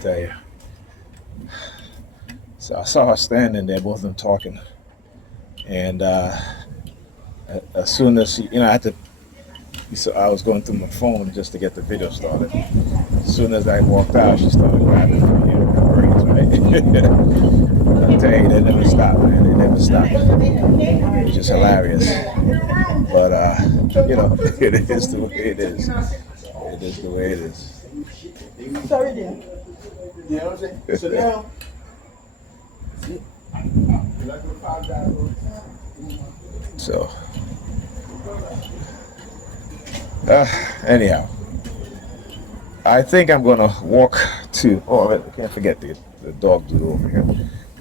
Tell you. So I saw her standing there, both of them talking, and as soon as she, I had to. So I was going through my phone just to get the video started. As soon as I walked out, she started grabbing her braids, right? I tell you, they never stop, man. They never stop. It's just hilarious. But it is the way it is. It is the way it is. Sorry, dear. You know what I'm saying? So now, so, anyhow, I think I'm gonna walk to. Oh, I can't forget the dog do over here.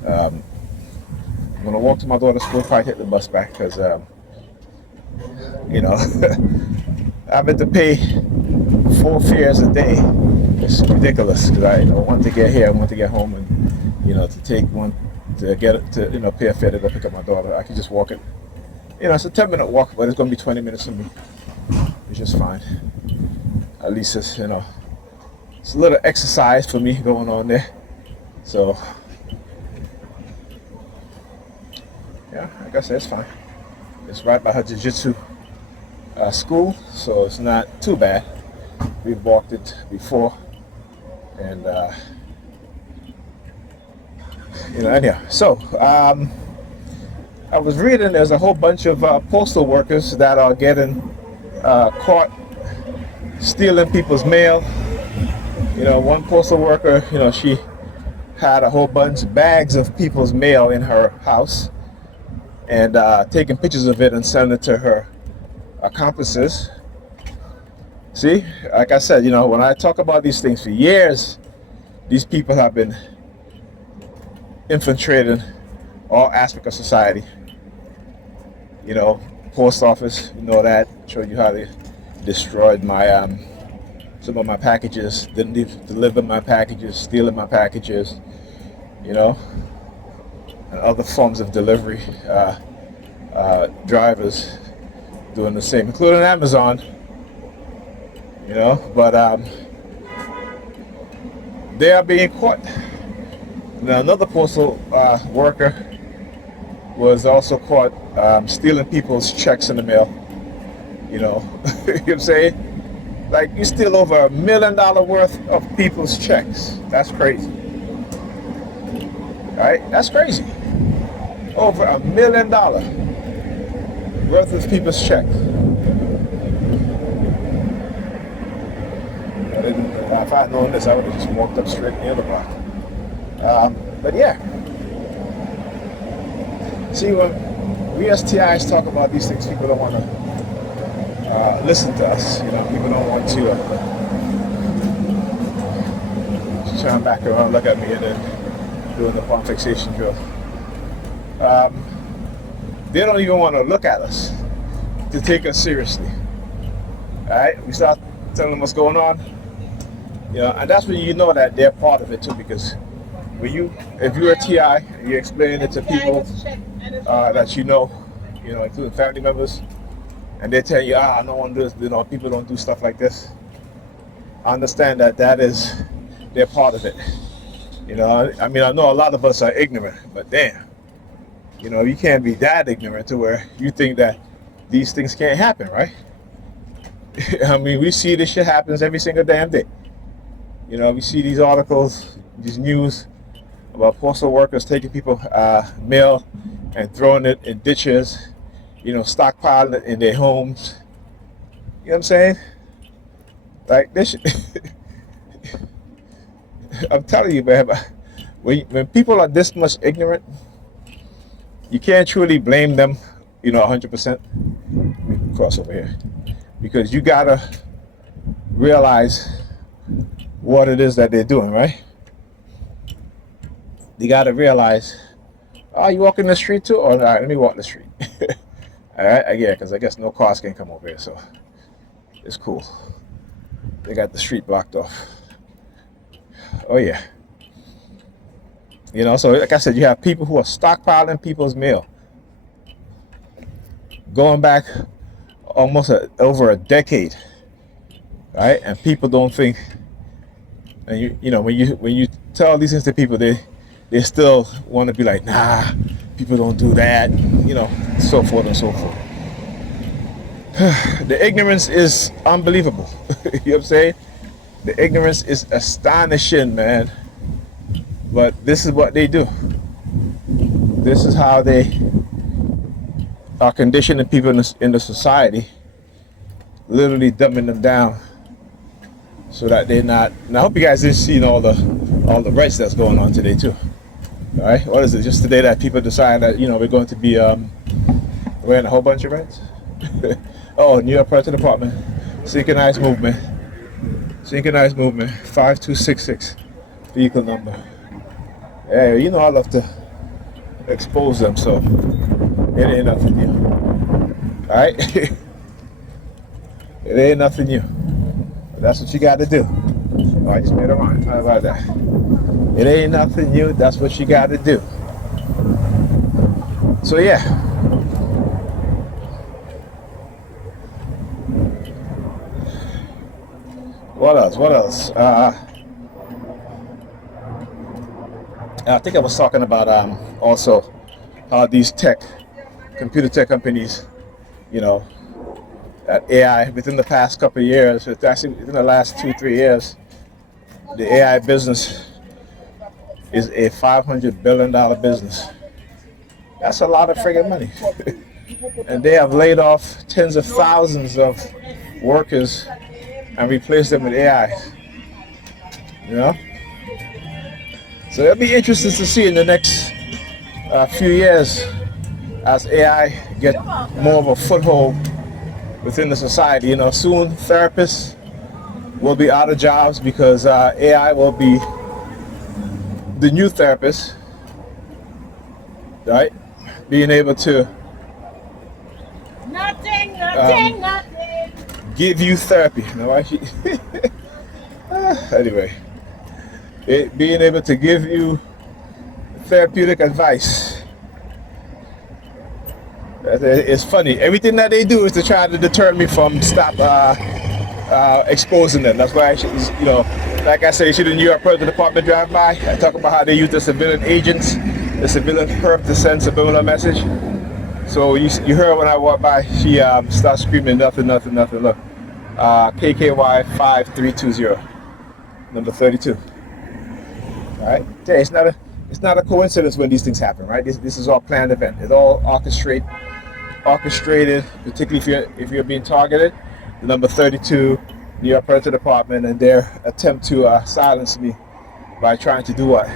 I'm gonna walk to my daughter's school, probably take the bus back because, you know, having to pay 4 fares a day. It's ridiculous because I want to get here, I want to get home, and to take one to get it to pay a fare to go pick up my daughter. I can just walk it. It's a 10-minute walk, but it's gonna be 20 minutes for me. It's just fine. At least it's it's a little exercise for me going on there. So yeah, like I said, it's fine. It's right by her jiu-jitsu school, so it's not too bad. We've walked it before, and anyhow. So I was reading there's a whole bunch of postal workers that are getting caught stealing people's mail. One postal worker, she had a whole bunch of bags of people's mail in her house and taking pictures of it and sending it to her accomplices. See, like I said, when I talk about these things for years, these people have been infiltrating all aspects of society. Post office, that showed you how they destroyed my some of my packages, didn't deliver my packages, stealing my packages, and other forms of delivery drivers doing the same, including Amazon. But they are being caught. Now, another postal worker was also caught stealing people's checks in the mail. You know what I'm saying? Like, you steal over $1 million worth of people's checks. That's crazy. Right? That's crazy. Over $1 million worth of people's checks. If I had known this, I would have just walked up straight in the other block. But yeah. See, when we as TIs talk about these things, people don't want to listen to us. People don't want to turn back around, look at me, and then doing the palm fixation drill. They don't even want to look at us to take us seriously. All right, we start telling them what's going on, and that's when you know that they're part of it too. Because if you're a TI, you explain it to people that including family members, and they tell you, no one does, people don't do stuff like this. I understand that is, they're part of it. I know a lot of us are ignorant, but damn, you can't be that ignorant to where you think that these things can't happen, right? We see this shit happens every single damn day. We see these articles, these news about postal workers taking people mail and throwing it in ditches, stockpiling it in their homes. You know what I'm saying? Like, this I'm telling you, man, when people are this much ignorant, you can't truly blame them, 100%. Let me cross over here. Because you gotta realize what it is that they're doing, right? You gotta realize, you walking the street too? All right, let me walk the street. All right, yeah, because I guess no cars can come over here, so it's cool. They got the street blocked off. Oh yeah. So like I said, you have people who are stockpiling people's mail, going back almost over a decade, right? And people don't think And when you tell these things to people, they still want to be like, nah, people don't do that, so forth and so forth. The ignorance is unbelievable. You know what I'm saying? The ignorance is astonishing, man. But this is what they do. This is how they are conditioning people in the society, literally dumbing them down, so that they're not. And I hope you guys didn't see all the rights that's going on today too. All right, what is it? Just today that people decide that we're going to be wearing a whole bunch of rights. Oh, New York President Department, synchronized movement, 5266, vehicle number. Yeah, I love to expose them, so it ain't nothing new. All right, it ain't nothing new. That's what you got to do. Oh, I just made a rhyme. How about that? It ain't nothing new. That's what you got to do. So yeah. What else? I think I was talking about also how these computer tech companies, that AI within the past couple of years, it's actually within the last 2-3 years, the AI business is a $500 billion business. That's a lot of friggin' money. And they have laid off tens of thousands of workers and replaced them with AI. So it'll be interesting to see in the next few years as AI get more of a foothold within the society. Soon therapists will be out of jobs because AI will be the new therapist, right? Being able to nothing. Give you therapy. Anyway, being able to give you therapeutic advice. It's funny. Everything that they do is to try to deter me from stop exposing them. That's why like I said, you see the New York President Department drive by. I talk about how they use the civilian agents, the civilian perp to send subliminal message. So you heard when I walked by, she started screaming, nothing. Look, KKY 5320, number 32. All right, it's not a coincidence when these things happen, right? This is all planned event. It's all orchestrated, particularly if you're being targeted. The number 32, New York President Department, and their attempt to silence me by trying to do what?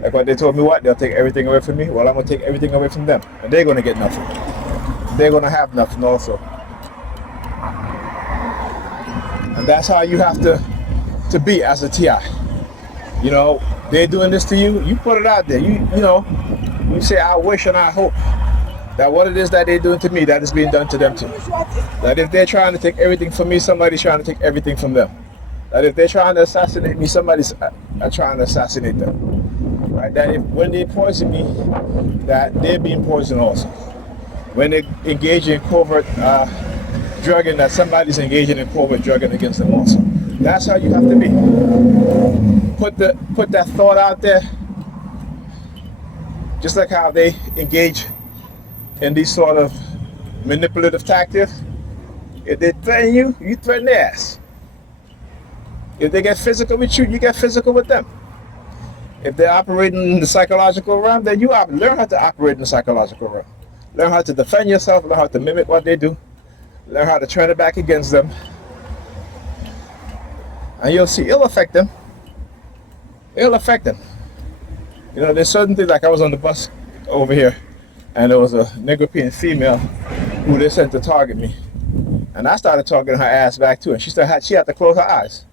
Like what they told me, they'll take everything away from me. Well, I'm gonna take everything away from them, and they're gonna get nothing. They're gonna have nothing also. And that's how you have to be as a TI. They're doing this to you. You put it out there. You say, I wish and I hope that what it is that they're doing to me, that is being done to them too. That if they're trying to take everything from me, somebody's trying to take everything from them. That if they're trying to assassinate me, somebody's trying to assassinate them. Right? That when they poison me, that they're being poisoned also. When they engage in covert drugging, that somebody's engaging in covert drugging against them also. That's how you have to be. Put that thought out there. Just like how they engage in these sort of manipulative tactics. If they threaten you, you threaten their ass. If they get physical with you, you get physical with them. If they're operating in the psychological realm, then you learn how to operate in the psychological realm. Learn how to defend yourself, learn how to mimic what they do, learn how to turn it back against them. And you'll see, it'll affect them. It'll affect them. There's certain things, like I was on the bus over here, and there was a Negropean female who they sent to target me. And I started talking her ass back too, and she had to close her eyes.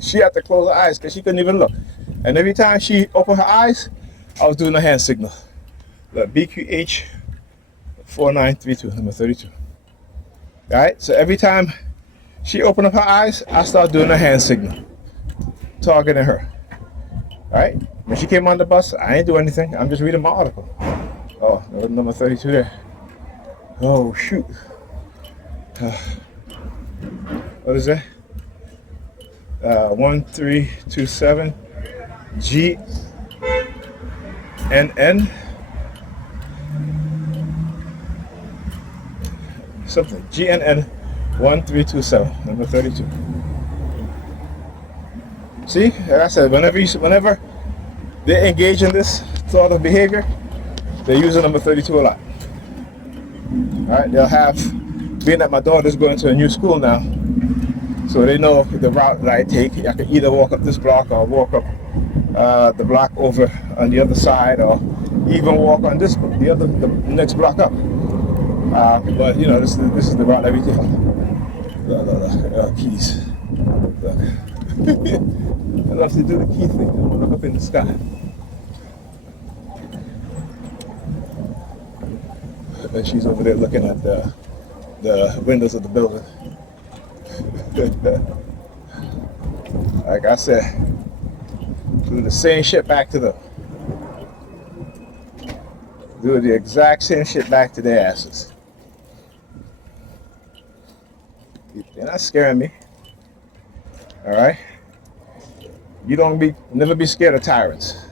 She had to close her eyes because she couldn't even look. And every time she opened her eyes, I was doing a hand signal. Look, BQH 4932, number 32. All right, so every time she opened up her eyes, I started doing a hand signal, targeting her. All right, when she came on the bus, I ain't do anything. I'm just reading my article. Oh, number 32 there. Oh, shoot. What is that? 1327 GNN something. GNN 1327, number 32. See, like I said, whenever they engage in this sort of behavior, they use the number 32 a lot. Alright, they'll have, being that my daughter's going to a new school now, so they know the route that I take. I can either walk up this block or walk up the block over on the other side, or even walk on the next block up. But you know, this is the route that we take. Look, keys. Look. I love to do the key thing. I'm gonna look up in the sky. And she's over there looking at the windows of the building. Like I said, do the same shit back to them. Do the exact same shit back to their asses. They're not scaring me. Alright? Never be scared of tyrants.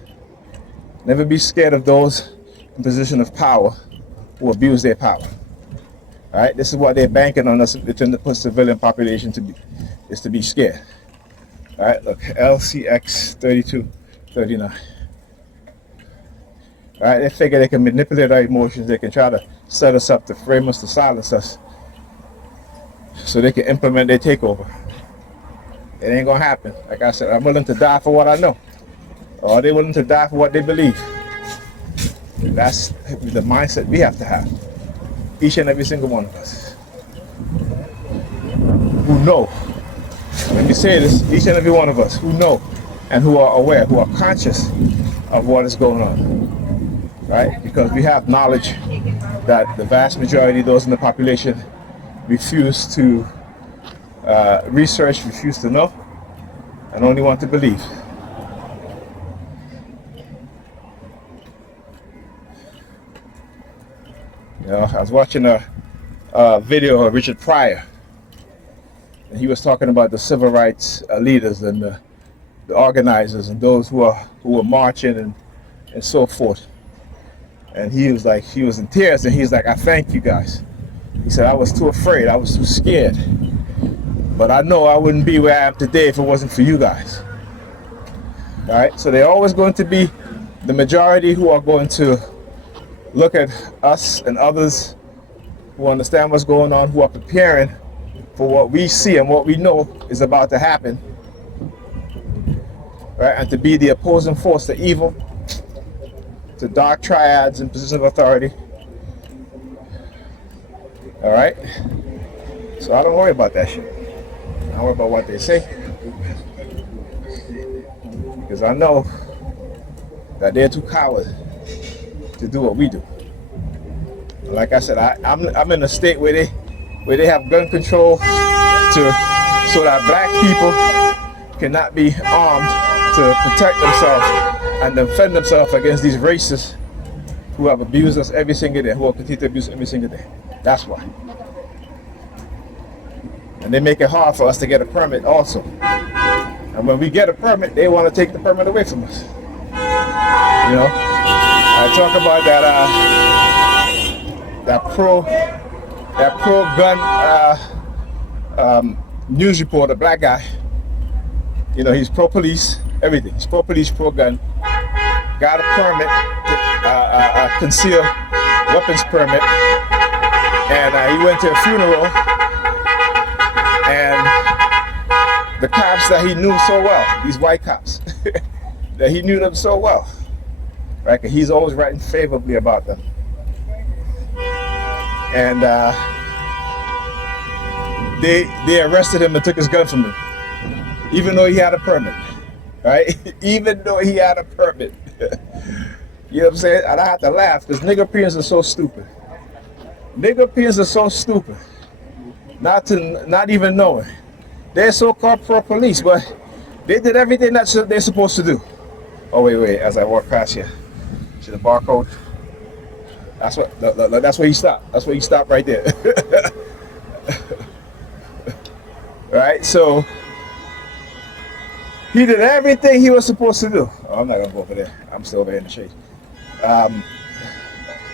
Never be scared of those in position of power who abuse their power. Alright? This is what they're banking on us within the civilian population to be scared. Alright, look, LCX 3239. Alright, they figure they can manipulate our emotions, they can try to set us up to frame us, to silence us, so they can implement their takeover. It ain't gonna happen. Like I said, I'm willing to die for what I know. Or they're willing to die for what they believe. That's the mindset we have to have. Each and every single one of us. Who know. Let me say this, each and every one of us who know and who are aware, who are conscious of what is going on. Right? Because we have knowledge that the vast majority of those in the population refuse to research, refuse to know, and only want to believe. You know, I was watching a video of Richard Pryor, and he was talking about the civil rights leaders and the organizers and those who were marching and so forth. And he was in tears, and he was like, I thank you guys. He said, I was too afraid, I was too scared. But I know I wouldn't be where I am today if it wasn't for you guys. All right, so they're always going to be the majority who are going to look at us and others who understand what's going on, who are preparing for what we see and what we know is about to happen. Right, and to be the opposing force to evil, to dark triads in position of authority. All right, so I don't worry about that shit. I don't worry about what they say, because I know that they're too coward to do what we do. Like I said, I'm in a state where they have gun control so that black people cannot be armed to protect themselves and defend themselves against these racists who have abused us every single day, who will continue to abuse every single day. That's why. And they make it hard for us to get a permit also. And when we get a permit, they want to take the permit away from us. You know, I talk about that pro-gun news reporter, black guy. You know, he's pro-police, everything. He's pro-police, pro-gun. Got a permit, a concealed weapons permit, and he went to a funeral. And the cops that he knew so well, these white cops, that he knew them so well, right? Cause he's always writing favorably about them. And they arrested him and took his gun from him, even though he had a permit, right? Even though he had a permit. You know what I'm saying? And I have to laugh because nigger-peers are so stupid. Nigger-peers are so stupid. Not even knowing. They're so-called pro-police, but they did everything that they're supposed to do. Oh, wait, as I walk past here. See the barcode? That's where he stopped. That's where he stopped right there. Right? So, He did everything he was supposed to do. Oh, I'm not gonna go over there. I'm still over here in the shade. Um,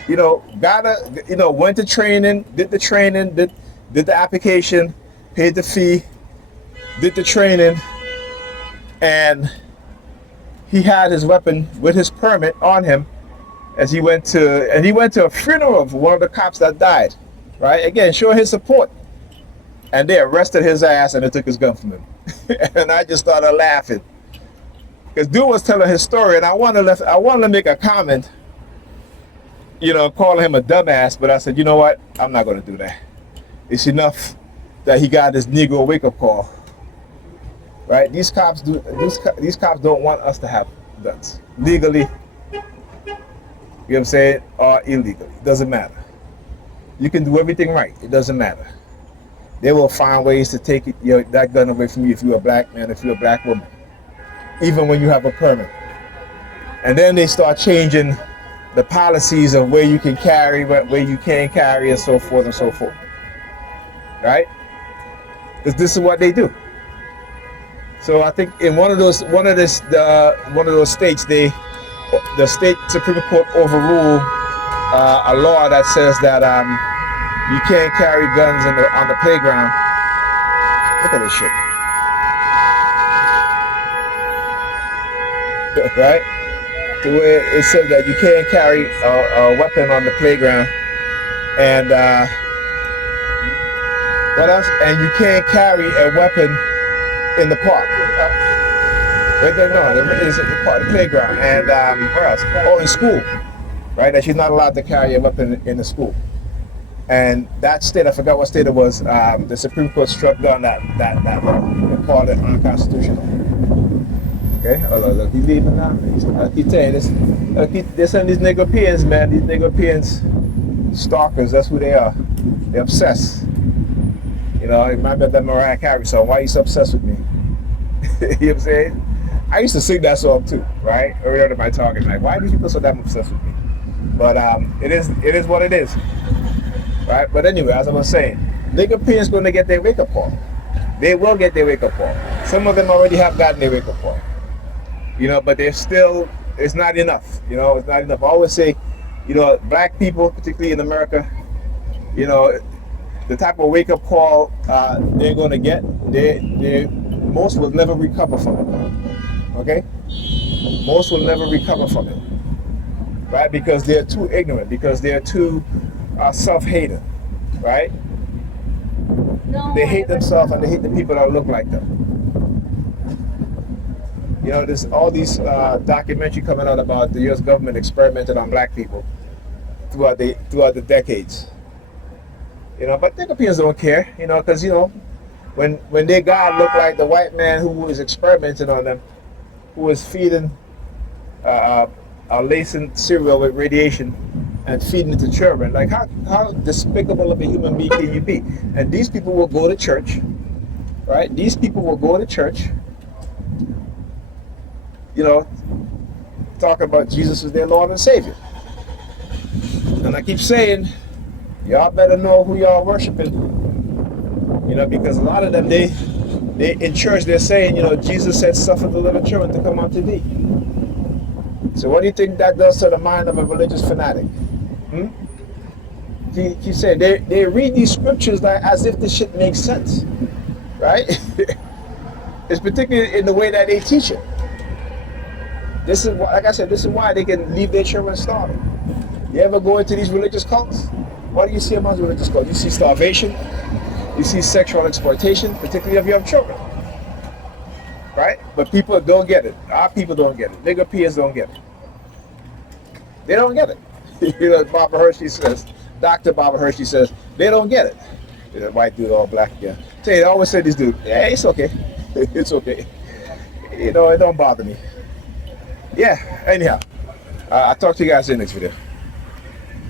went to training, did the training, did the application, paid the fee, did the training, and he had his weapon with his permit on him as he went to a funeral of one of the cops that died. Right? Again, showing his support. And they arrested his ass and they took his gun from him. And I just started laughing. Because dude was telling his story, and I wanted to make a comment, calling him a dumbass, but I said, you know what? I'm not going to do that. It's enough that he got this Negro wake-up call. Right? These cops don't want us to have guns. Legally, you know what I'm saying, or illegally. It doesn't matter. You can do everything right. It doesn't matter. They will find ways to take that gun away from you if you're a black man, if you're a black woman, even when you have a permit. And then they start changing the policies of where you can carry, where you can't carry, and so forth and so forth. Right? Because this is what they do. So I think in one of those states, the state Supreme Court overruled a law that says that you can't carry guns on the playground. Look at this shit. Right? The way it says that you can't carry a weapon on the playground, and what else? And you can't carry a weapon in the park. Right there, no, there is the playground, and where else? Oh, in school, right? That you're not allowed to carry a weapon in the school. And that state, I forgot what state it was, the Supreme Court struck down that law. They called it unconstitutional. Okay, oh, look, he's leaving now. I keep telling you this. They're sending these Negropeans, man. These Negropeans, stalkers. That's who they are. They're obsessed. It reminds me of that Mariah Carey song. Why are you so obsessed with me? You know what I'm saying? I used to sing that song too, right? Earlier in my talking, like, why do people so damn obsessed with me? But it is what it is. Right? But anyway, as I was saying, Negropeans going to get their wake-up call. They will get their wake-up call. Some of them already have gotten their wake-up call. But they're still, it's not enough. It's not enough. I always say, black people, particularly in America, the type of wake-up call they're going to get, most will never recover from it. Okay? Most will never recover from it. Right? Because they're too ignorant, because they're too self-hating, right? They hate themselves and they hate the people that look like them. There's all these documentaries coming out about the U.S. government experimented on black people throughout the decades. But Europeans don't care, because when their God looked like the white man who was experimenting on them, who was feeding, lacing cereal with radiation and feeding it to children. Like how despicable of a human being can you be? And these people will go to church, right? These people will go to church, talking about Jesus as their Lord and Savior. And I keep saying, y'all better know who y'all worshiping. Because a lot of them, they in church, they're saying, Jesus said, suffer the little children to come unto thee. So what do you think that does to the mind of a religious fanatic? He said they read these scriptures like as if this shit makes sense, right? It's particularly in the way that they teach it. This is why, like I said, this is why they can leave their children starving. You ever go into these religious cults? What do you see among religious cults? You see starvation, you see sexual exploitation, particularly of young children, right? But people don't get it. Our people don't get it. Nigger peers don't get it. They don't get it. Barbara Hershey says, Dr. Barbara Hershey says, they don't get it. The white dude, all black, yeah. They always say this dude, yeah, it's okay. It's okay. It don't bother me. Yeah, anyhow, I'll talk to you guys in the next video.